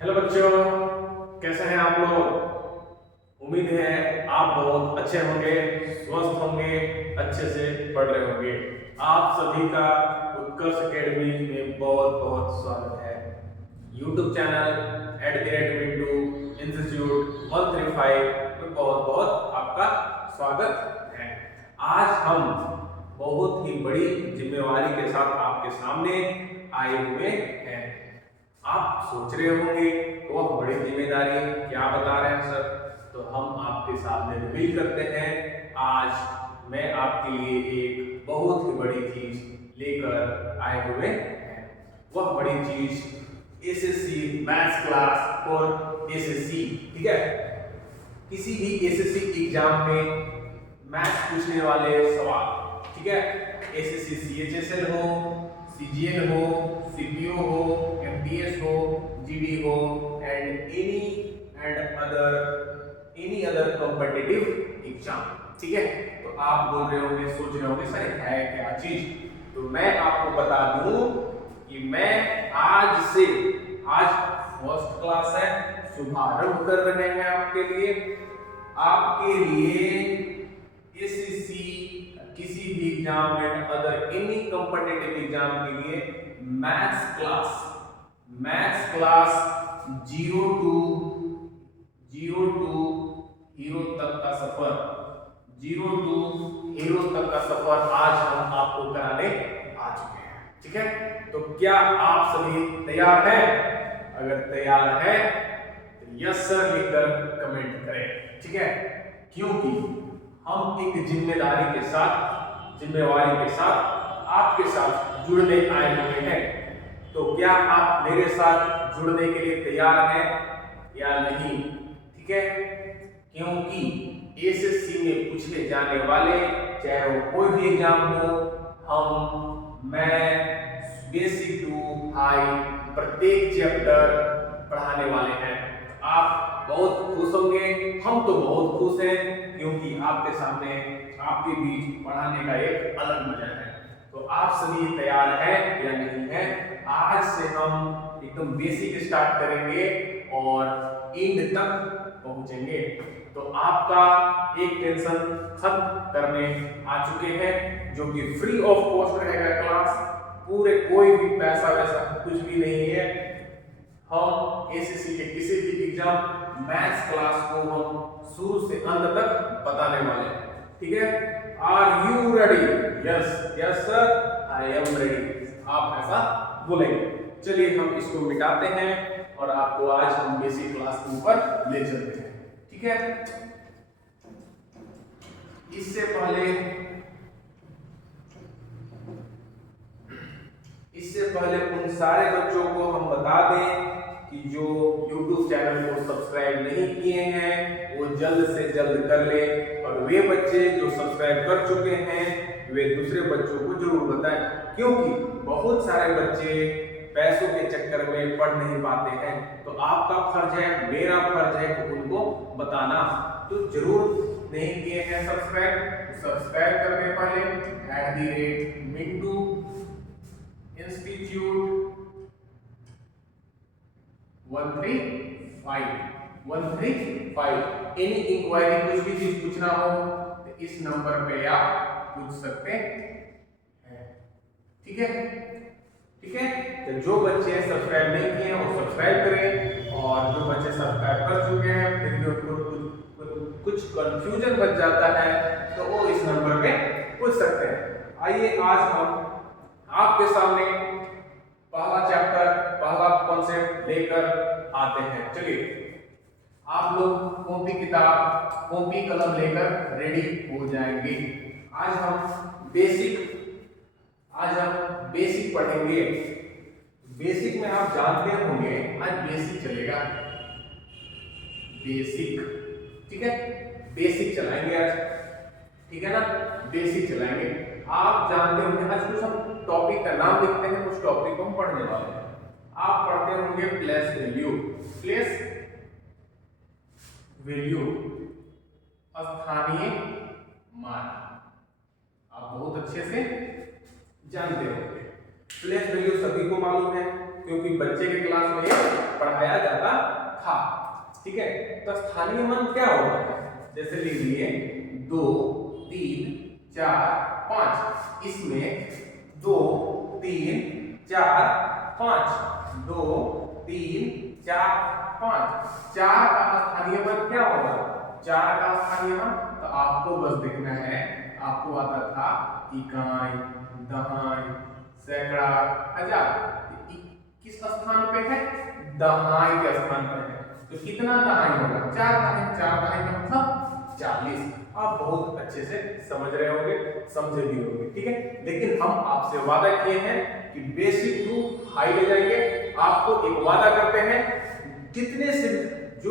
Hello बच्चों, कैसे हैं आप लोग। उम्मीद है आप बहुत अच्छे होंगे, स्वस्थ होंगे, अच्छे से पढ़ रहे होंगे। आप सभी का उत्कर्ष एकेडमी में बहुत बहुत स्वागत है। यूट्यूब चैनल @मिंटू इंस्टीट्यूट 135 में बहुत बहुत आपका स्वागत है। आज हम बहुत ही बड़ी जिम्मेवारी के साथ आपके सामने आए हुए हैं। आप सोच रहे होंगे वह बड़ी जिम्मेदारी क्या बता रहे हैं सर, तो हम आपके सामने रिवील करते हैं। आज मैं आपके लिए एक बहुत ही बड़ी चीज लेकर आए हुए हैं। वह बड़ी चीज एसएससी मैथ्स क्लास और एसएससी, ठीक है। किसी भी एसएससी एग्जाम में मैथ्स पूछने वाले सवाल, ठीक है। एसएससी सीएचएसएल हो, सीजीएल हो, सीपीओ हो, एमटीएस हो, जीडी हो and any other competitive exam, ठीक है। तो आप बोल रहे होंगे, सोच रहे होंगे सर है क्या चीज। तो मैं आपको बता दूं कि मैं आज फर्स्ट क्लास है, शुभारंभ कर रहे हैं आपके लिए एसएससी किसी भी exam and other any competitive exam के लिए maths class zero to hero तक का सफर, जीरो टू हीरो तक का सफर आज हम आपको कराने आ चुके हैं, ठीक है। तो क्या आप सभी तैयार हैं? अगर तैयार है तो यस सर लिखकर कमेंट करें, ठीक है। क्योंकि हम एक जिम्मेवारी के साथ आपके साथ जुड़ने आए हुए हैं। तो क्या आप मेरे साथ जुड़ने के लिए तैयार हैं या नहीं, ठीक है। क्योंकि एसएससी में पूछे जाने वाले चाहे वो कोई भी एग्जाम हो, मैं बेसिक टू हाई प्रत्येक चैप्टर पढ़ाने वाले हैं। आप बहुत खुश होंगे, हम तो बहुत खुश हैं, क्योंकि आपके सामने आपके बीच पढ़ाने का एक अलग मजा है। तो आप सभी तैयार हैं या नहीं हैं? आज से हम एकदम बेसिक स्टार्ट करेंगे और एंड तक पहुंचेंगे। तो आपका एक टेंशन खत्म करने आ चुके हैं, जो कि फ्री ऑफ कॉस्ट रहेगा क्लास। पूरे कोई भी पैसा वैसा कुछ भी नहीं है। हम एसएससी के किसी भी एग्जाम मैथ्स क्लास को हम शुरू से अंत तक बताने वाले हैं, ठीक है। Are you ready? Yes sir, I am ready. आप ऐसा बोलेंगे। चलिए हम इसको मिटाते हैं और आपको आज हम बेसिक क्लास के ऊपर ले चलते हैं, ठीक है। इससे पहले उन सारे बच्चों को हम बता दें कि जो YouTube चैनल को सब्सक्राइब नहीं किए हैं वो जल्द से जल्द कर ले, और वे बच्चे जो सब्सक्राइब कर चुके हैं वे दूसरे बच्चों को जरूर बताएं, क्योंकि बहुत सारे बच्चे पैसों के चक्कर में पढ़ नहीं पाते हैं। तो आपका फर्ज है, मेरा फर्ज है कि उनको बताना। तो जरूर नहीं किए हैं सब्सक्राइब करने पहले @मिंटू इंस्टीट्यूट 135 एनी इंक्वायरी, कुछ भी चीज पूछना हो तो इस नंबर पे आप पूछ सकते हैं, ठीक है। तो जो बच्चे सब्सक्राइब नहीं किए हैं वो सब्सक्राइब करें, और जो बच्चे सब्सक्राइब कर चुके हैं फिर भी उनको कुछ कंफ्यूजन बच जाता है तो वो इस नंबर पे पूछ सकते हैं। आइए आज हम आपके सामने पहला चैप्टर, पहला कॉन्सेप्ट लेकर आते हैं। चलिए आप लोग कॉपी कलम लेकर रेडी हो जाएंगे। आज हम बेसिक पढ़ेंगे। बेसिक में आप जानते होंगे आज बेसिक चलेगा, ठीक है। बेसिक चलाएंगे आज, ठीक है ना। बेसिक चलाएंगे। आप जानते होंगे आज कुछ हम टॉपिक का नाम लिखते हैं, उस टॉपिक को हम पढ़ने वाले हैं। आप पढ़ते होंगे प्लेस वैल्यू स्थानीय मान, आप बहुत अच्छे से जानते होंगे। प्लेस वैल्यू सभी को मालूम है, क्योंकि बच्चे के क्लास में ये पढ़ाया जाता था। ठीक है, तो स्थानीय मान क्या होगा, जैसे लीजिए 2 3 4 5, इसमें 2 3 4 5, 2 3 4 5, 4 का स्थानीय मान क्या होगा, 4 का स्थानीय मान, तो आपको बस देखना है, आपको आता था इकाई, दहाई, सैकड़ा, हजार, किस स्थान पे है, दहाई के स्थान पे है। तो कितना दहाई होगा, 4 दहाई, 4 दहाई का मतलब 40। आप बहुत अच्छे से समझ रहे होंगे, समझे भी होंगे। ठीक है, लेकिन हम आपसे वादा किए हैं कि बेसिक टू हाई ले जाएंगे। आपको एक वादा करते हैं, कितने से जो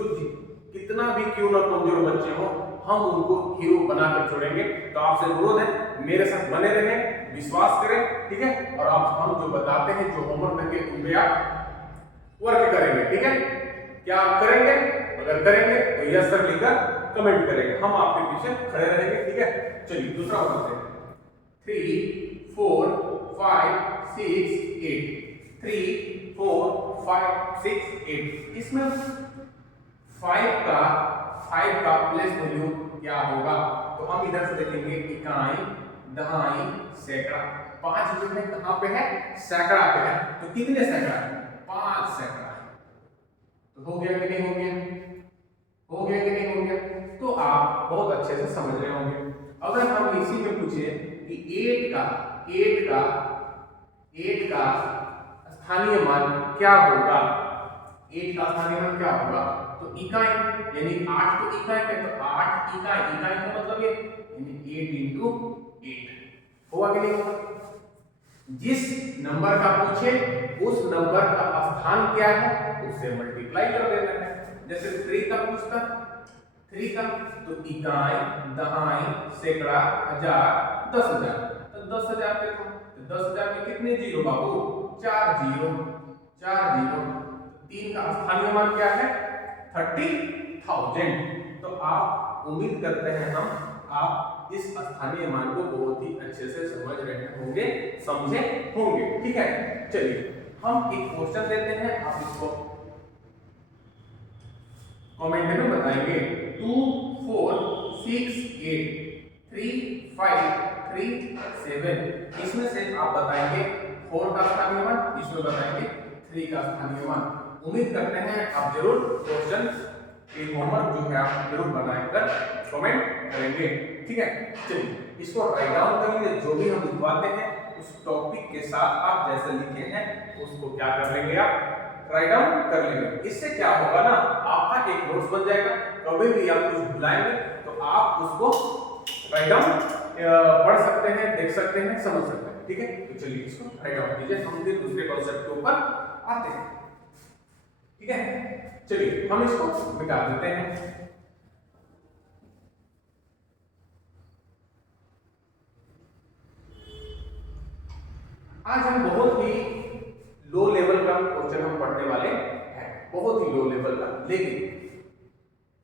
कितना भी क्यों ना कमजोर बच्चे हो, हम उनको हीरो बनाकर छोड़ेंगे। तो आपसे अनुरोध है, मेरे साथ बने रहें, विश्वास करें। ठीक है, और आप हम जो बताते हैं, जो होमवर्क देंगे उन पे आप वर्क करेंगे। ठीक है, क्या आप करेंगे, अगर करेंगे तो यस सर लिखकर कमेंट करेंगे, हम आपके पीछे खड़े रहेंगे। ठीक है, चलिए दूसरा बताते हैं। 3 4 5 6 8, 3 4 5 6 8, इसमें 5 का प्लेस वैल्यू क्या होगा, तो हम इधर से देखेंगे इकाई, दहाई, सैकड़ा। 5 जो है कहां पे है, सैकड़ा पे है, तो कितने सैकड़ा है, 5 सैकड़ा। तो हो गया कि नहीं हो गया, हो गया कि नहीं हो गया, तो आप बहुत अच्छे से समझ रहे होंगे। अगर हम इसी में पूछे कि 8 का स्थानीय मान क्या होगा, 8 का स्थानीय मान क्या होगा, तो इकाई, यानी 8 तो इकाई है, तो 8 इकाई, इकाई का मतलब ये यानी 8 into 8 होगा कि नहीं होगा। जिस नंबर का पूछे उस नंबर का स्थान क्या है, उससे मल्टीप्लाई कर देना है। जैसे 3 का पूछता, 3 का, तो इकाई, दहाई, सैकड़ा, हजार, 10,000, तो 10,000 पे था, तो 10,000 में कितने जीरो बाबू, 4 जीरो, 4 जीरो। 3 का स्थानीय मान क्या है, 30,000। तो आप उम्मीद करते हैं आप इस स्थानीय मान को बहुत ही अच्छे से समझ रहे होंगे, समझे होंगे। ठीक है, चलिए हम एक क्वेश्चन देते हैं, आप इसको कमेंट में बताएंगे। 2 4 6 8 3 5 3 7, इसमें से आप बताएंगे 4 का स्थानीय मान, इसमें बताएंगे 3 का स्थानीय मान। उम्मीद करते हैं आप जरूर क्वेश्चन के होमवर्क जो है आप जरूर बनाकर कमेंट करेंगे। ठीक है, चलिए इसको राइट डाउन करेंगे, जो भी हम लिखवाते हैं उस टॉपिक के साथ आप जैसे लिखे हैं उसको क्या कर लेंगे, आप राइट डाउन कर लेंगे। इससे क्या होगा ना, आपका एक नोट्स बन जाएगा, कभी भी आप कुछ भुलाएंगे तो आप उसको राइट डाउन पढ़ सकते हैं, देख सकते हैं, समझ सकते हैं। ठीक है, तो चलिए इसको राइट डाउन कीजिए, हम फिर दूसरे कॉन्सेप्ट के ऊपर आते हैं। ठीक है, चलिए हम इसको मिटा देते हैं। आज हम बहुत ही लो लेवल का क्वेश्चन हम पढ़ने वाले हैं, बहुत ही लो लेवल का, लेकिन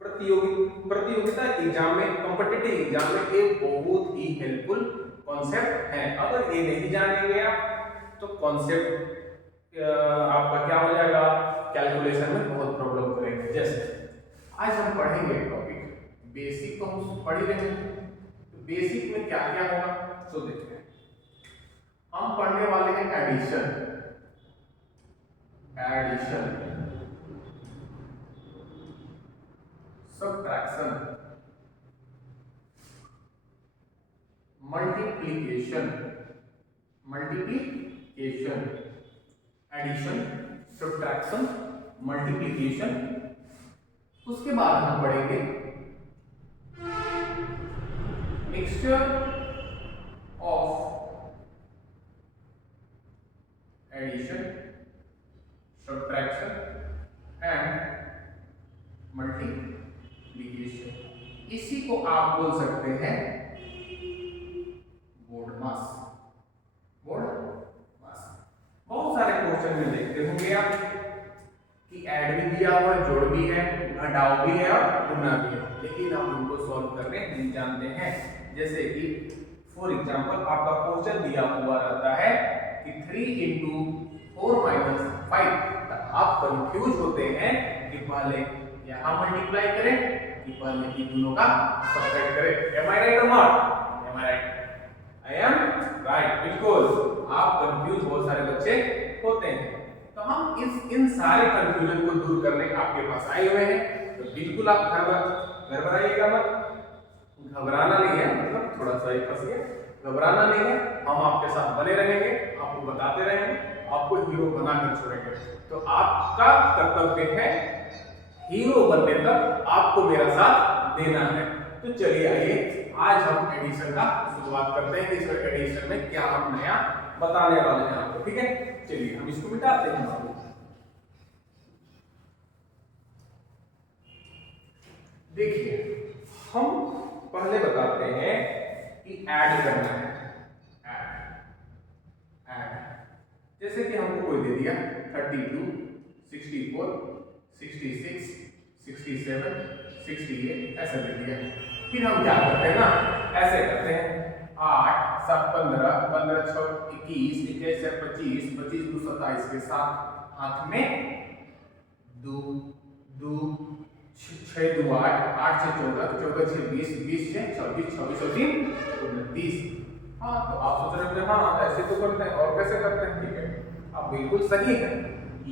प्रतियोगिता एग्जाम में, कॉम्पिटिटिव एग्जाम में एक बहुत ही हेल्पफुल कॉन्सेप्ट है। अगर ये नहीं जानेंगे आप तो कॉन्सेप्ट आपका क्या हो जाएगा, कैलकुलेशन में बहुत प्रॉब्लम करेंगे। जैसे आज हम पढ़ेंगे टॉपिक बेसिक, तो हम पढ़ ही रहे हैं, तो बेसिक में क्या क्या होगा तो देखते हैं। हम पढ़ने वाले हैं addition, subtraction, multiplication, addition, subtraction, multiplication. उसके बाद हम पढ़ेंगे mixture of addition, subtraction and multiplication. इसी को आप बोल सकते हैं बोर्ड मास। बहुत सारे क्वेश्चन में देखते होंगे आप कि ऐड भी दिया हुआ है, जोड़ भी है, घटाव भी है और गुणा भी है, लेकिन हम उनको सॉल्व करने नहीं जानते हैं। जैसे कि फॉर एग्जांपल आपका क्वेश्चन दिया हुआ रहता है कि 3 into 4 minus 5। तो आप कंफ्यूज होते हैं कि पहले यहाँ मल्टीप्लाई करें कि पहले इन दोनों का सब्ट्रैक्ट करें। एम आई राइट और not? Am I right? I am right, बिल्कुल। आप कंफ्यूज बहुत सारे बच्चे होते हैं, तो हम इन सारे कंफ्यूजन को दूर करने आपके पास आए हुए हैं। तो बिल्कुल आप घबराइएगा मत, घबराना नहीं है, मतलब थोड़ा सा ही फंसिए, घबराना नहीं है। हम आपके साथ बने रहेंगे, आपको बताते रहेंगे, आपको हीरो बनाकर छोड़ेंगे। तो आपका कर्तव्य है हीरो बनने तक आपको मेरा साथ देना है। तो चलिए आइए आज हम एडिशन का शुरुआत करते हैं कि इस एडिशन में क्या हम नया बताने वाले हैं आपको, ठीक है? चलिए हम इसको मिटाते हैं आपको। देखिए हम पहले बताते हैं कि ऐड करना है। ऐड जैसे कि हमको कोई दे दिया 32, 64, 66, 67, 68 ऐसा दे दिया। फिर हम क्या करते हैं ना, ऐसे करते हैं 8, 7, 15, 15, 6, 21, 21, 25, 25, 2, 27 के साथ हाथ में 2, 2, 6, 2, 8, 8 से 14, 14 से 20, 20 से 26, 26 और 3, 29। हाँ, तो आप सोच रहे होंगे हाँ ऐसे तो करते हैं, और कैसे करते हैं? ठीक है, आप बिल्कुल सही है,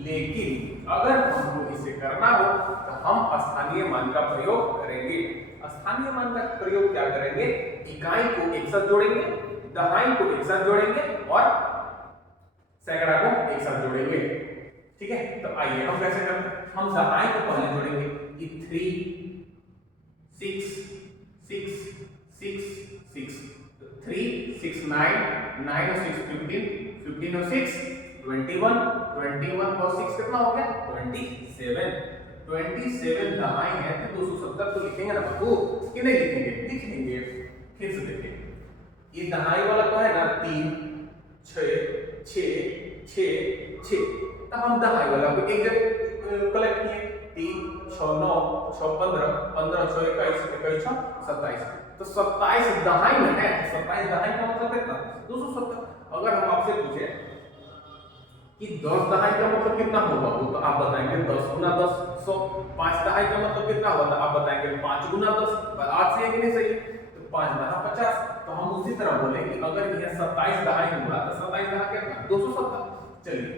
लेकिन अगर हमको इसे करना हो तो हम स्थानीय मान का प्रयोग करेंगे। स्थानीय मान का प्रयोग क्या करेंगे? इकाई को एक साथ जोड़ेंगे, दहाई को एक साथ जोड़ेंगे और सैकड़ा को एक साथ जोड़ेंगे, ठीक है? तो आइए हम कैसे करते हैं। हम दहाई को पहले जोड़ेंगे कि 3, 6, 6, 6, 6, 3, 6, 9, 9 और 6, 15, 15 और 6, 21, 21 और 6 कितना हो गया? 27, 27 दहाई है तो 270 तो लिखेंगे ना बाबू, कि नहीं लिखेंगे? लिखेंगे। फिर से देखिए, ये दहाई वाला तो है ना 3, 6, 6, 6, 6, तो हम दहाई वाला को एक जगह कलेक्ट किए, 3, 6, 9, 6, 15, 15, 6, 21, 21, 6, 27, तो 27 दहाई में है। 27 दहाई का मतलब कितना? 270। अगर हम आपसे पूछे कि 10 दहाई का मतलब कितना होगा, वो तो आप बताएंगे 10 गुना 10 100। 5 दहाई का मतलब कितना होगा, आप बताएंगे 5 गुना 10। आप सही है कि नहीं सही? तो 5 दहा 50। तो हम उसी तरह बोले कि अगर यह 27 दहाई हुआ तो 27 दहा कितना? 270। चलिए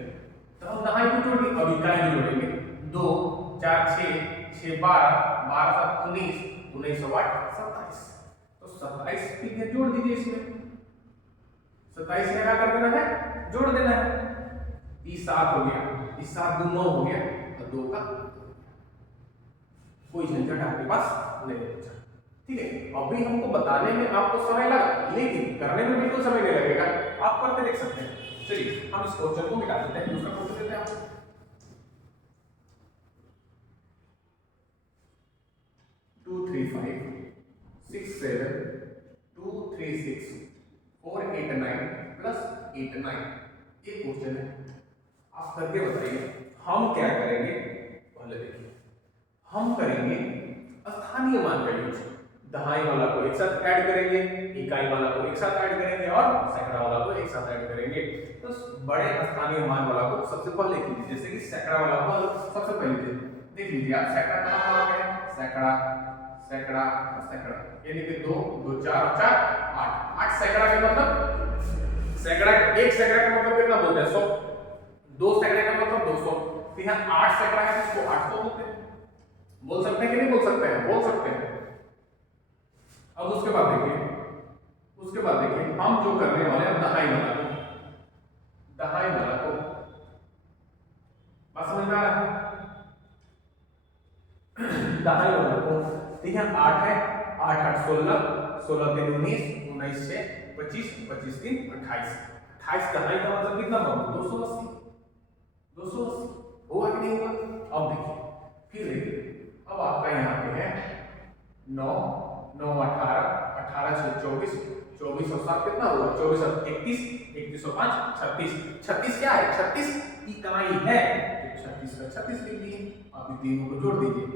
तो हम दहाई को जोड़ दिए, अब इकाई में जोड़ेंगे 2, 4, 6, 6, 12, 12, 7, 19, 19, 8, 27। तो 27 फिर जोड़ दीजिए इसमें, 27 में क्या कर देना है? जोड़ देना है। 7 हो गया, 7 2 9 हो गया, और 2 का कोई झंझट आपके पास नहीं बचा, ठीक है? अभी हमको बताने में आपको समय लगा, लेकिन करने में बिल्कुल समय नहीं लगेगा, आप करके देख सकते हैं। चलिए हम इस क्वेश्चन को मिटा देते हैं, दूसरा क्वेश्चन देते हैं आपको। 2 3 5 6 7 2 3 6 4 8 9 प्लस 8 9, ये क्वेश्चन है। आप करके बताइए हम क्या करेंगे। पहले देखिए हम करेंगे स्थानीय मान का यूज। दहाई वाला को एक साथ ऐड करेंगे, इकाई वाला को एक साथ ऐड करेंगे और सैकड़ा वाला को एक साथ ऐड करेंगे। तो बड़े स्थानीय मान वाला को सबसे पहले कीजिए, जैसे कि सैकड़ा वाला को सबसे पहले देख लीजिए आप। सैकड़ा कहां आ गया? सैकड़ा, सैकड़ा, सैकड़ा, यानी कि 2 2 4 4 8 8 सैकड़ा का मतलब सैकड़ा, एक सैकड़ा का मतलब कितना बोलते हैं? 100। 2 सैकड़े का मतलब 200। तो यहाँ 8 सैकड़ा है, इसको 800 बोलते हैं। बोल सकते हैं कि नहीं बोल सकते हैं? बोल सकते हैं। अब उसके बाद देखिए हम जो करने वाले हैं दहाई वाला को, दहाई वाला को बात समझ में आ रहा है? दहाई वाला को देखिए 8 है, 8 8 16, 16 3 19, 19 से 25, 25 3 28, 28 दहाई का मतलब कितना होगा? 280, 280 होगा कि नहीं होगा? अब देखिए फिर देखिए, अब आपका यहाँ पे है 9 9 18, 18 से 24, 24 और 7 कितना होगा? 24 और 31, 31 और 5 36, 36 क्या है? 36 इकाई है, तो 36 का 36 लिख दिए। अब इन तीनों को जोड़ दीजिए,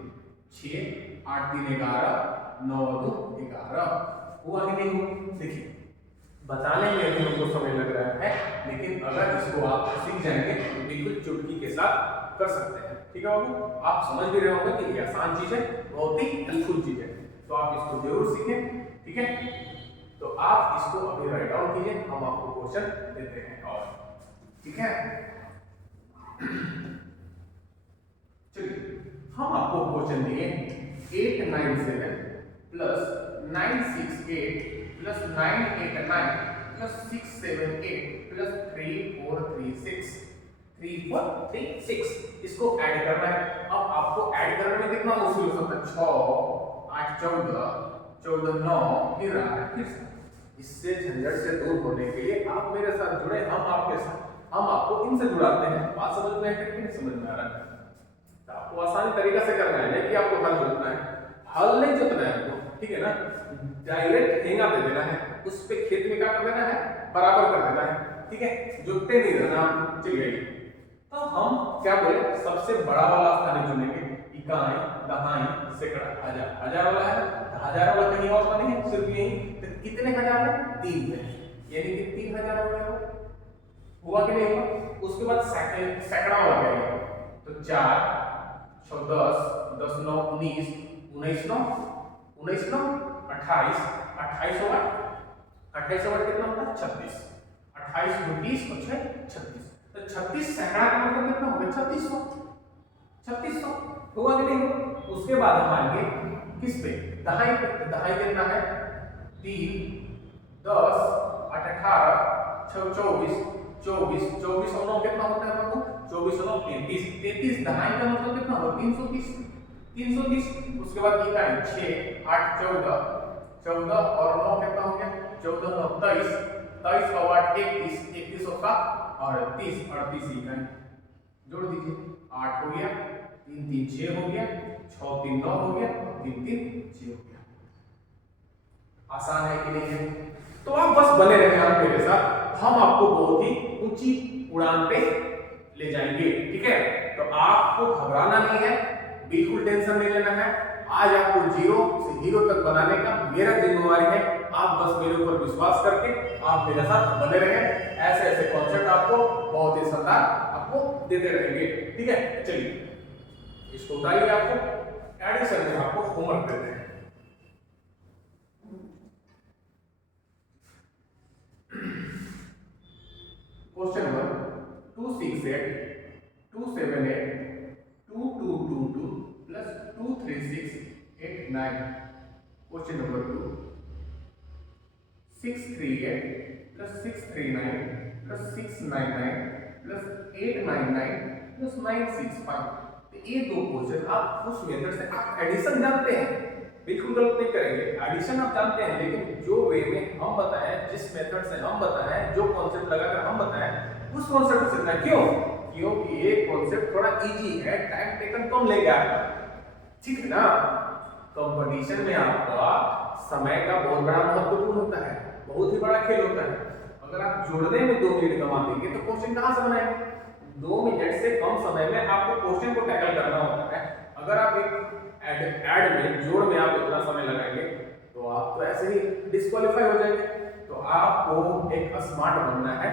6 8 3 11, 9 2 11, हुआ कि नहीं हुआ? देखिए बताने में अभी हमको समय लग रहा है, लेकिन अगर इसको आप सीख जाएंगे तो बिल्कुल चुटकी के साथ कर सकते हैं। ठीक है बाबू, आप समझ भी रहे होंगे कि ये आसान चीज है, बहुत ही हेल्पफुल चीज है, तो आप इसको जरूर सीखें। ठीक है, तो आप इसको अभी राइट डाउन कीजिए, हम आपको क्वेश्चन देते हैं। और ठीक है, चलिए हम आपको क्वेश्चन दिए 897 प्लस 968 प्लस 989 प्लस 678 प्लस 3436 3436 इसको ऐड करना है। अब आपको ऐड करने में कितना मुश्किल हो सकता है, 6 8 14 14 9 फिर आ रहा है फिर। इससे झंझट से दूर होने के लिए आप मेरे साथ जुड़े, हम आपके साथ, हम आपको इनसे जुड़ाते हैं। बात समझ में है कि नहीं समझ में आ रहा है? तो आपको आसानी तरीका से करना है, नहीं कि आपको हल जोतना है, हल नहीं जोतना है आपको, ठीक है ना, डायरेक्ट हेंगा दे देना है, उस पे खेत में क्या कर देना है, बराबर कर देना है। ठीक है, जोतते नहीं रहना। चलिए, तो हम क्या बोले, सबसे बड़ा वाला स्थान चुनेंगे, इकाई दहाई सैकड़ा हजार। हजार वाला है, हजार वाला कहीं और नहीं है, सिर्फ यही। तो कितने हजार है, 3 है, यानी कि 3000 हो गया, हुआ कि नहीं हुआ? उसके बाद सैकड़ा वाला क्या है, तो 4 6 10 10 9 19 19 9 19 9 28 28 होगा, 28 होगा कितना होता है, 36 28 29 और 6 36। तो 36 सैकड़ा का मतलब कितना होगा, 3600 3600 हुआ कि नहीं? उसके बाद हम आएंगे किस पे, दहाई पे। दहाई कितना है, 3 10 8 18 6 24 24 24 और 9 कितना होता है बाबू, 24 और 9 33 33। दहाई का मतलब कितना होगा, 330 330। उसके बाद इकाई 6 8 14 14 और 9 कितना हो गया, 14 9 23 23 और 8 31 31 और 7 और 30 38 इकाई जोड़ दीजिए, 8 हो गया, 3 3 6 हो गया, 6 3 9 हो गया और 3 3 6 हो गया। आसान है कि नहीं है? तो आप बस बने रहे आप मेरे साथ, हम आपको बहुत ही ऊंची उड़ान पे ले जाएंगे। ठीक है, तो आपको घबराना नहीं है, बिल्कुल टेंशन नहीं लेना है। आज आपको जीरो से हीरो तक बनाने का मेरा जिम्मेवारी है। आप बस मेरे ऊपर विश्वास करके आप मेरे साथ बने रहें, ऐसे ऐसे कॉन्सेप्ट आपको बहुत ही शानदार आपको देते रहेंगे। ठीक है, चलिए इसको उतारिए, आपको एडिशन में आपको होमवर्क देते हैं। Question number 268 278 2222 plus 23689। Question number 2 638 plus 639 plus 699 plus 899 plus 965। तो ये दो क्वेश्चन आप उस मेथड से, आप एडिशन जानते हैं, बिल्कुल गलत नहीं करेंगे, एडिशन आप जानते हैं, लेकिन जो वे में हम बताएं, जिस मेथड से हम बताएं, जो कॉन्सेप्ट लगाकर हम बताएं, उस कॉन्सेप्ट से ना। क्यों? क्योंकि ये कॉन्सेप्ट थोड़ा इजी है, टाइम टेकन कम लेगा आपका, ठीक है ना। कंपटीशन में आपका समय का बहुत बड़ा महत्वपूर्ण होता है, बहुत ही बड़ा खेल होता है। अगर आप जोड़ने में 2 मिनट गंवा देंगे तो क्वेश्चन कहां से बनाएंगे? 2 मिनट से कम समय में आपको क्वेश्चन को टैकल करना होता है। अगर आप एक ऐड में, जोड़ में आप इतना समय लगाएंगे तो आप तो ऐसे ही डिस्क्वालीफाई हो जाएंगे। तो आपको एक स्मार्ट बनना है,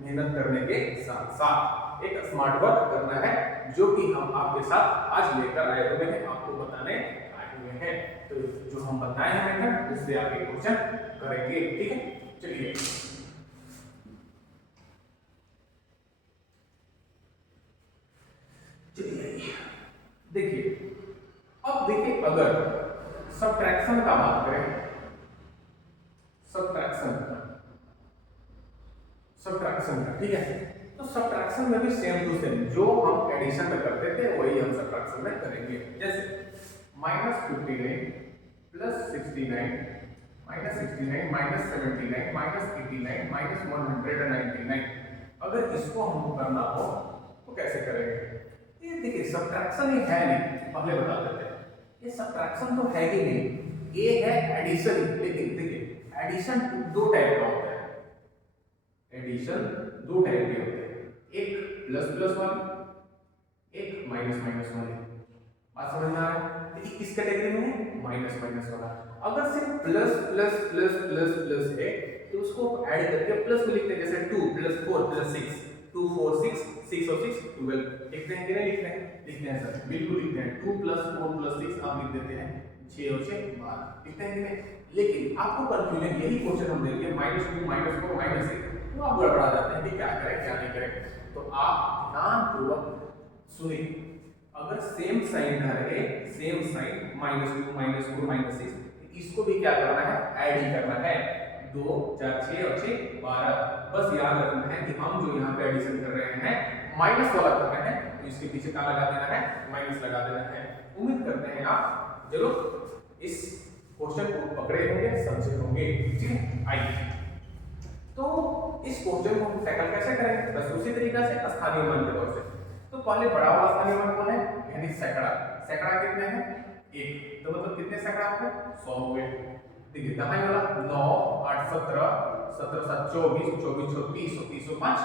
मेहनत करने के साथ साथ एक स्मार्ट वर्क करना है, जो कि हम आपके साथ आज लेकर आए हुए हैं, आपको बताने आए हुए हैं। तो जो हम बताए हैं उससे आप एक क्वेश्चन करेंगे। ठीक है, चलिए देखिए, अब देखिए अगर सब्ट्रैक्शन का बात करें, सब्ट्रैक्शन का, ठीक है, तो सब्ट्रैक्शन में भी सेम टू सेम जो हम एडिशन में करते थे वही हम सब्ट्रैक्शन में करेंगे। जैसे -59 प्लस 69 -69 -79 -89 -199। अगर इसको हमको करना हो तो कैसे करेंगे? ये देखिए सब्ट्रैक्शन ही है नहीं, पहले बता देते हैं, ये सब्ट्रैक्शन तो है ही नहीं, ये है एडिशन। लेकिन देखिए एडिशन 2 टाइप का होता है, एडिशन 2 टाइप के होते हैं, एक प्लस प्लस वाली, एक माइनस माइनस वाली। बात समझ में आ रहा है? देखिए किस कैटेगरी में है, माइनस माइनस वाला। अगर सिर्फ plus plus plus plus plus है तो उसको ऐड करके प्लस में लिखते हैं, जैसे 2 + 4 + 6, 2 4 6, 6 और 6 12 लिखते हैं कि नहीं लिखते हैं? लिखते हैं सर, बिल्कुल लिखते हैं। 2 + 4 + 6 आप लिख देते हैं 6 और 6 12 लिखते हैं कि नहीं? लेकिन आपको कंफ्यूजन, यही क्वेश्चन हम देंगे -2 -4 -6, तो आप गड़बड़ा जाते हैं कि क्या करें क्या नहीं करें। तो आप ध्यानपूर्वक सुनिए, अगर सेम साइन रहे, सेम साइन -2 -4 -6, इसको भी क्या करना है? ऐड ही करना है। 2 4 6 और 6 12। बस याद रखना है कि हम जो यहाँ पे एडिशन कर रहे हैं माइनस वाला कर रहे हैं, तो इसके पीछे क्या लगा देना है? माइनस लगा देना है। उम्मीद करते हैं आप जरूर इस क्वेश्चन को पकड़े होंगे, समझे होंगे। ठीक है, आइए तो इस क्वेश्चन को हम टैकल कैसे करेंगे? बस उसी तरीका से स्थानीय मान के तौर से। तो पहले बड़ा वाला स्थानीय मान कौन है? यानी सैकड़ा। सैकड़ा कितने हैं? 1। तो मतलब कितने सैकड़ा आपके? 100 हो गए। देखिए दहाई वाला 9 8 17 17 7 24 24 6 30 30 5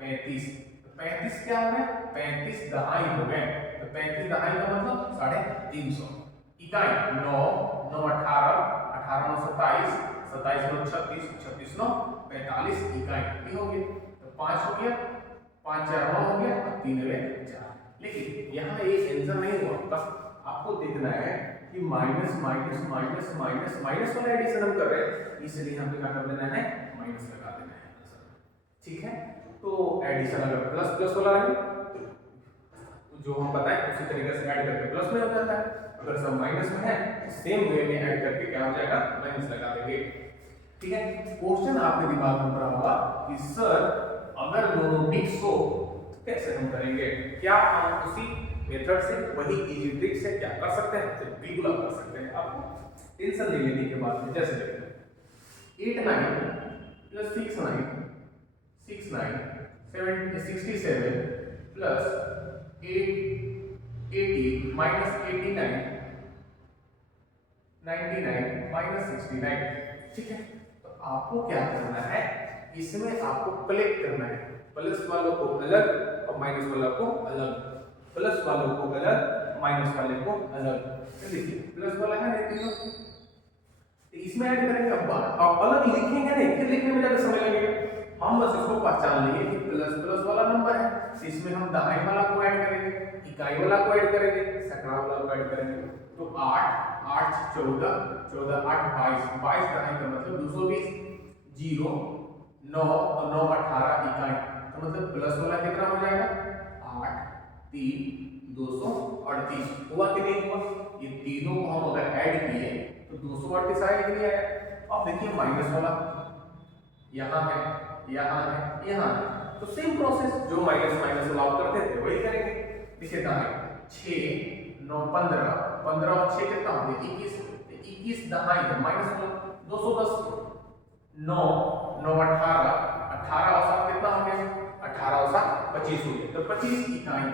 35। तो 35 क्या हो गए? 35 दहाई हो गए। तो 35 दहाई का मतलब 350 इकाई। 9 9 18 18 9 27 27 9 36 36 9 45 इकाई। ये हो गया। तो 5 हो गया, 5 4 9 हो गया, 3 4। लेकिन यहाँ एक आंसर नहीं हुआ आपका, आपको देखना है कि minus minus minus minus minus वाला एडिशन हम कर रहे हैं, इसलिए यहाँ पे क्या कर देना है? माइनस लगा देना है। ठीक है, तो एडिशन अगर प्लस प्लस वाला रहे तो जो हम बताएं उसी तरीके से ऐड करके प्लस में हो जाता है। अगर सब माइनस में है तो सेम वे में ऐड करके क्या हो जाएगा? माइनस लगा देंगे। ठीक है, क्वेश्चन आपके दिमाग में पड़ा होगा कि सर अगर दोनों मिक्स हो तो कैसे हम करेंगे? क्या हम उसी मेथड से, वही इजी ट्रिक से क्या कर सकते हैं? तो बिल्कुल आप कर सकते हैं। आपको टेंशन नहीं लेने के बाद में, जैसे देखो 8 9 + 6 9 6 9 7 67 प्लस 8 80 माइनस 89 99 माइनस 69। ठीक है, तो आपको क्या करना है? इसमें आपको कलेक्ट करना है, प्लस वालों को अलग और माइनस वालों को अलग, प्लस वालों को अलग माइनस वाले को अलग। तो देखिए प्लस वाला है नहीं तीनों, तो इसमें ऐड करेंगे। अब अलग लिखेंगे नहीं, फिर लिखने में ज्यादा समय लगेगा। हम बस इसको पहचान लिए कि प्लस प्लस वाला नंबर है, तो इसमें हम दहाई वाला को ऐड करेंगे, इकाई वाला को ऐड करेंगे, सैकड़ा वाला को ऐड करेंगे। तो 8 8 14 14 8 22 22 दहाई का मतलब 220, 0 9 और 9 18 इकाई। तो मतलब प्लस वाला कितना हो जाएगा? 8 3 238 हुआ कि नहीं हुआ? ये तीनों को हम अगर ऐड किए तो 238 आएगा कि नहीं आएगा? अब देखिए माइनस वाला यहाँ है, यहाँ है, यहाँ है, तो सेम प्रोसेस जो माइनस माइनस वाला आप करते थे वही करेंगे। देखिए दहाई 6 9 15 15 और 6 कितना हो गया? 21। 21 दहाई है, माइनस वाला 210 9 9 18 18 और 7 कितना हो गया? 18 और 7 25 हो गया। तो 25 इकाई।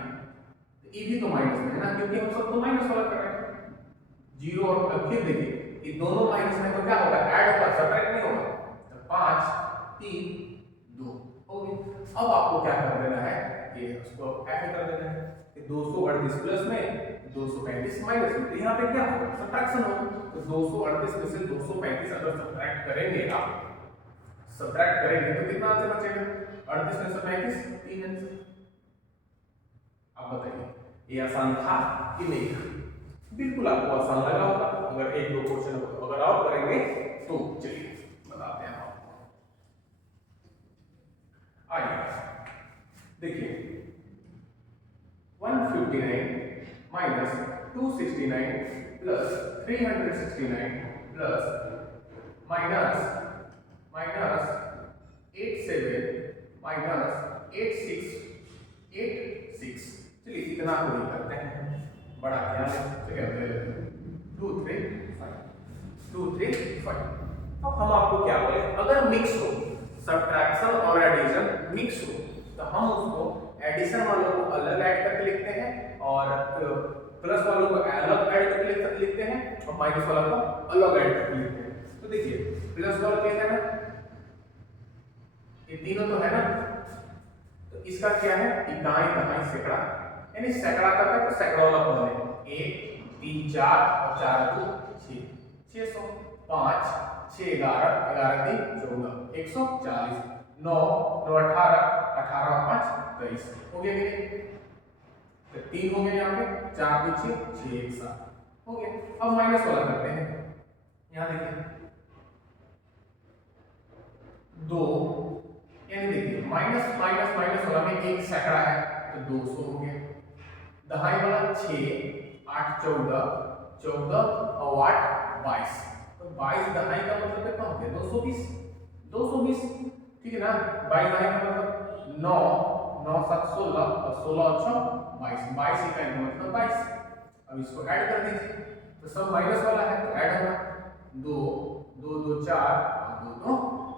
ये भी तो माइनस में है ना, क्योंकि हम सब तो माइनस वाला कर रहे हैं। 0 और फिर देखिए ये दोनों माइनस में तो क्या होगा? ऐड होगा, सब्ट्रैक्ट नहीं होगा। तो 5 3 2 हो गया। अब आपको क्या कर देना है? ये उसको ऐसे कर देना है कि 238 प्लस में 235 माइनस में, तो यहाँ पे क्या होगा? सब्ट्रैक्शन होगा। तो 238 में से 235 अगर सब्ट्रैक्ट करेंगे आप, सब्ट्रैक्ट करेंगे तो कितना आंसर बचेगा? 38 में से 35 3 आंसर। आप बताइए ये आसान था कि नहीं था? बिल्कुल आपको आसान लगा होगा। अगर एक दो क्वेश्चन अगर आप करेंगे तो चलिए बताते हैं आपको। आइए देखिए 159 minus 269 plus 369 plus minus 87 minus 86 चलिए इतना को ही करते हैं, बड़ा क्या है? 2 3 5 2 3 5। अब हम आपको क्या बोले? अगर मिक्स हो, सब्ट्रैक्शन और एडिशन मिक्स हो, तो हम उसको एडिशन वालों को अलग ऐड करके लिखते हैं और प्लस वालों को अलग ऐड करके लिखते हैं और माइनस वाला को अलग ऐड करके लिखते हैं। तो देखिए प्लस वाला क्या है ना, ये तीनों तो है ना, तो इसका क्या है? इकाई दहाई सैकड़ा, यानी सैकड़ा का है तो सैकड़ा वाला पहले 1 3 4 और 4 2 6 600 5 6 11 11 3 14 140 9 9 18 18 5 23 हो गया कि तो 3 हो गया यहाँ पे 4 पीछे 6 1 7 हो गया। अब माइनस वाला करते हैं। यहाँ देखिए 2 यानी देखिए माइनस माइनस माइनस वाला में एक सैकड़ा है तो 200 हो गया। दहाई वाला 6 8 14 14 और 8 22 तो 22 दहाई का मतलब कितना हो गया 220 220 ठीक है ना। 22 दहाई का मतलब 9 9 7 16 और 16 अच्छा 22 22 इकाई का मतलब 22। अब इसको ऐड कर दीजिए तो सब माइनस वाला है तो ऐड होगा 2 2 2 4 और 2 2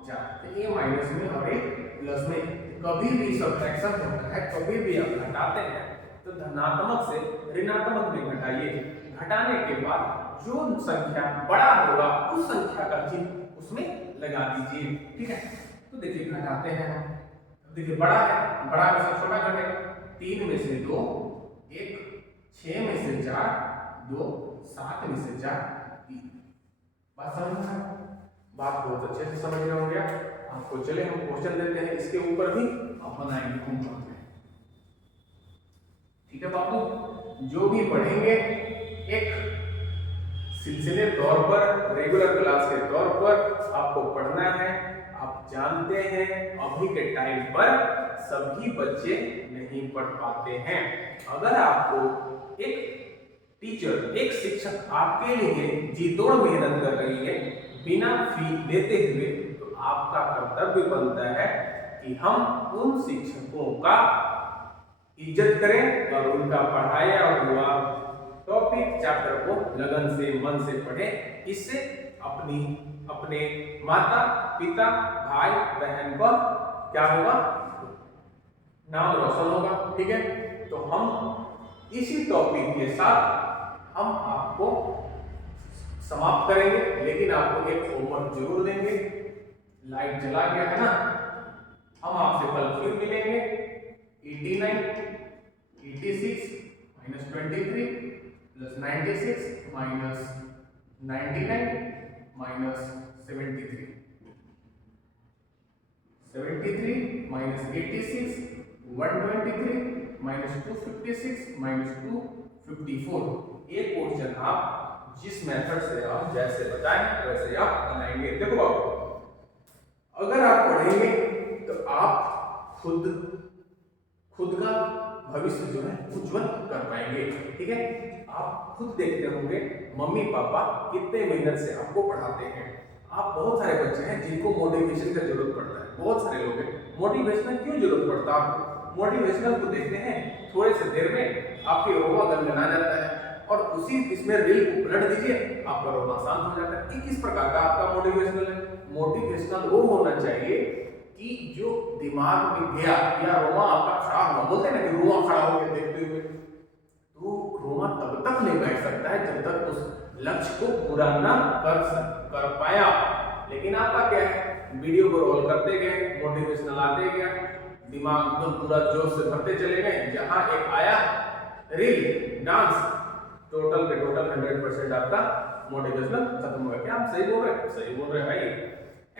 4 तो ये माइनस में और एक प्लस में। कभी भी सब्ट्रैक्शन होता है कभी भी आप घटाते हैं तो धनात्मक से ऋणात्मक में घटाइए। घटाने के बाद जो संख्या बड़ा होगा उस संख्या का चिन्ह उसमें लगा दीजिए ठीक है। तो देखिए घटाते हैं हम देखिए बड़ा है बड़ा में से छोटा घटेगा 3 में से 2 1 6 में से 4 2 7 में से 4 3 बात समझ में आया। बात बहुत अच्छे से समझ में हो गया आपको। चले हम क्वेश्चन देते हैं इसके ऊपर भी आप बनाएंगे होमवर्क में ठीक है बाबू। जो भी पढ़ेंगे एक सिलसिले तौर पर रेगुलर क्लास के तौर पर आपको पढ़ना है। आप जानते हैं अभी के टाइम पर सभी बच्चे नहीं पढ़ पाते हैं। अगर आपको एक टीचर एक शिक्षक आपके लिए जी तोड़ मेहनत कर रही है बिना फी लेते हुए तो आपका कर्तव्य बनता है कि हम उन शिक्षकों का इज्जत करें और उनका पढ़ाया हुआ टॉपिक चैप्टर को लगन से मन से पढ़ें। इससे अपने माता पिता भाई बहन का क्या होगा नाम रोशन होगा ठीक है। तो हम इसी टॉपिक के साथ हम आपको समाप्त करेंगे लेकिन आपको एक होमवर्क जरूर देंगे। लाइट चला गया है ना। हम आपसे कल फिर मिलेंगे 89 86 minus 23 plus 96 minus 99 minus 73 73 minus 86 123 minus 256 minus 254। एक क्वेश्चन आप जिस मेथड से आप जैसे बताएं वैसे आप बनाएंगे। देखो बाबू अगर आप पढ़ेंगे तो आप खुद का भविष्य जो है उज्जवल कर पाएंगे ठीक है। आप खुद देखते होंगे मम्मी पापा कितने मेहनत से आपको पढ़ाते हैं। आप बहुत सारे बच्चे हैं जिनको मोटिवेशन का जरूरत पड़ता है। बहुत सारे लोग हैं मोटिवेशनल क्यों जरूरत पड़ता है आपको। मोटिवेशनल को देखते हैं थोड़े से देर में आपके रोमा गनगना जाता है और उसी इसमें रील को पलट दीजिए आपका रोना शांत हो जाता है। किस प्रकार का आपका मोटिवेशनल है। मोटिवेशनल वो होना चाहिए कि जो दिमाग में गया या रोमा आपका खड़ा हुआ बोलते हैं ना कि रोमा खड़ा हो गया देखते हुए तो रोमा तब तक नहीं बैठ सकता है जब तक उस लक्ष्य को पूरा ना कर पाया। लेकिन आपका क्या है वीडियो को रोल करते गए मोटिवेशनल आते गया दिमाग एकदम पूरा जोश से भरते चले गए। जहां एक आया रील डांस टोटल के टोटल 100% आपका मोटिवेशनल खत्म हो गया। क्या आप सही बोल रहे हैं। सही बोल रहे हैं भाई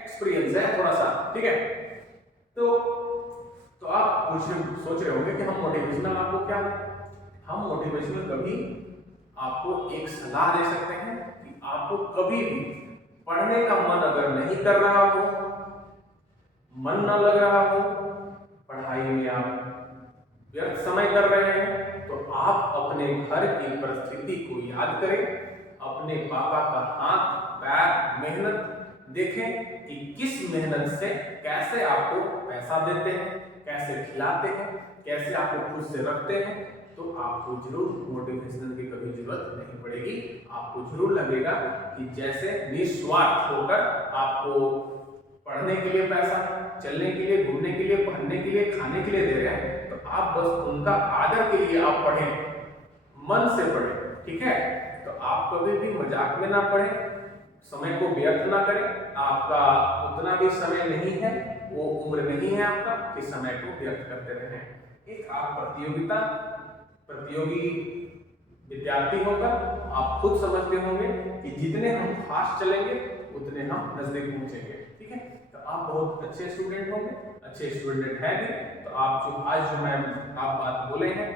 एक्सपीरियंस है थोड़ा सा ठीक है। तो आप सोच रहे होंगे कि हम मोटिवेशनल आपको क्या हम मोटिवेशनल कभी आपको एक सलाह दे सकते हैं कि आपको कभी भी पढ़ने का मन अगर नहीं कर रहा हो मन न लग रहा हो पढ़ाई में आप व्यर्थ समय कर रहे हैं तो आप अपने घर की परिस्थिति को याद करें। अपने पापा का हाथ पैर मेहनत देखें कि किस मेहनत से कैसे आपको पैसा देते हैं कैसे खिलाते हैं कैसे आपको खुद से रखते हैं। तो आपको जरूर मोटिवेशनल की कभी जरूरत नहीं पड़ेगी। आपको जरूर लगेगा कि जैसे निस्वार्थ होकर आपको पढ़ने के लिए पैसा चलने के लिए घूमने के लिए पहनने के लिए खाने के लिए दे रहे हैं तो आप बस उनका आदर के लिए आप पढ़ें मन से पढ़ें ठीक है। तो आप कभी भी मजाक में ना पढ़ें समय को व्यर्थ ना करें। आपका उतना भी समय नहीं है वो उम्र नहीं है आपका कि समय को व्यर्थ करते रहें। एक आप प्रतियोगी विद्यार्थी होकर आप खुद समझते होंगे कि जितने हम फास्ट चलेंगे उतने हम नजदीक पहुंचेंगे। ठीक है, तो आप बहुत अच्छे स्टूडेंट होंगे, अच्छे स्टूडेंट हैं भी। तो आप जो आज जो मैं आप बात बोले हैं,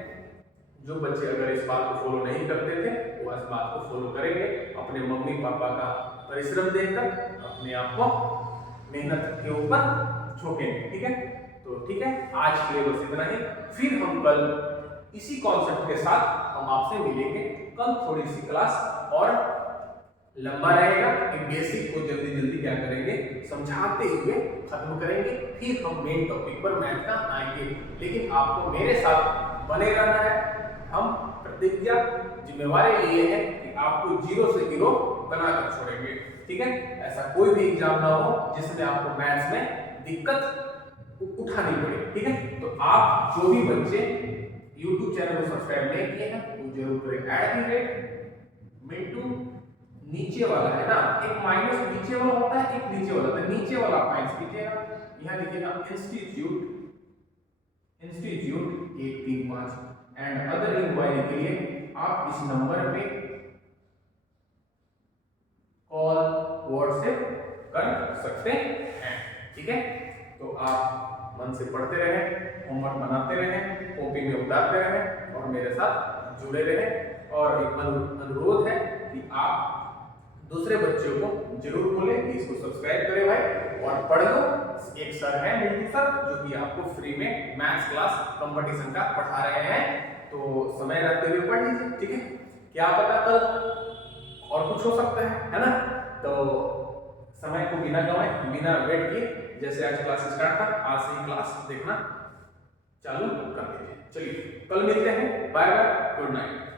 जो बच्चे अगर इस बात को फॉलो नहीं करते थे वो इस बात को फॉलो करेंगे, अपने मम्मी पापा का परिश्रम देखकर अपने आप को मेहनत के ऊपर झोंकेंगे। ठीक है, तो ठीक है, आज के लिए बस इतना ही। फिर हम कल इसी कॉन्सेप्ट के साथ हम आपसे मिलेंगे। कल थोड़ी सी क्लास और लंबा रहेगा, एक बेसिक को जल्दी जल्दी क्या करेंगे समझाते हुए खत्म करेंगे, फिर हम मेन टॉपिक पर मैथ का आएंगे। लेकिन आपको मेरे साथ बने रहना है। हम प्रतिज्ञा जिम्मेवारी लिए हैं कि आपको 0 से हीरो बनाकर छोड़ेंगे। ठीक है, ऐसा कोई भी एग्जाम ना हो जिसमें आपको मैथ्स में दिक्कत उठानी पड़े। ठीक है, तो आप जो भी बच्चे YouTube चैनल को सब्सक्राइब नहीं किए हैं वो जरूर करें। मिंटू नीचे वाला है ना, एक माइनस नीचे वाला होता है, एक नीचे वाला, तो नीचे वाला माइनस कीजिएगा, यहाँ लिखिएगा इंस्टीट्यूट 135 एंड अदर इंक्वायरी के लिए आप इस नंबर पे कॉल व्हाट्सएप कर सकते हैं। ठीक है, तो आप मन से पढ़ते रहें, होमवर्क बनाते रहें, कॉपी में उतारते रहें और मेरे साथ जुड़े रहें। और एक अनुरोध है कि आप दूसरे बच्चों को जरूर बोलें कि इसको सब्सक्राइब करें भाई और पढ़ लो। एक सर है मिंटू सर जो कि आपको फ्री में मैथ्स क्लास कंपटीशन का पढ़ा रहे हैं, तो समय रखते हुए पढ़ लीजिए। ठीक है, क्या पता कल और कुछ हो सकता है ना। तो समय को बिना गंवाए, बिना वेट किए, जैसे आज क्लास स्टार्ट था, आज से ही क्लास देखना चालू कर दीजिए। चलिए कल मिलते हैं, बाय बाय, गुड नाइट।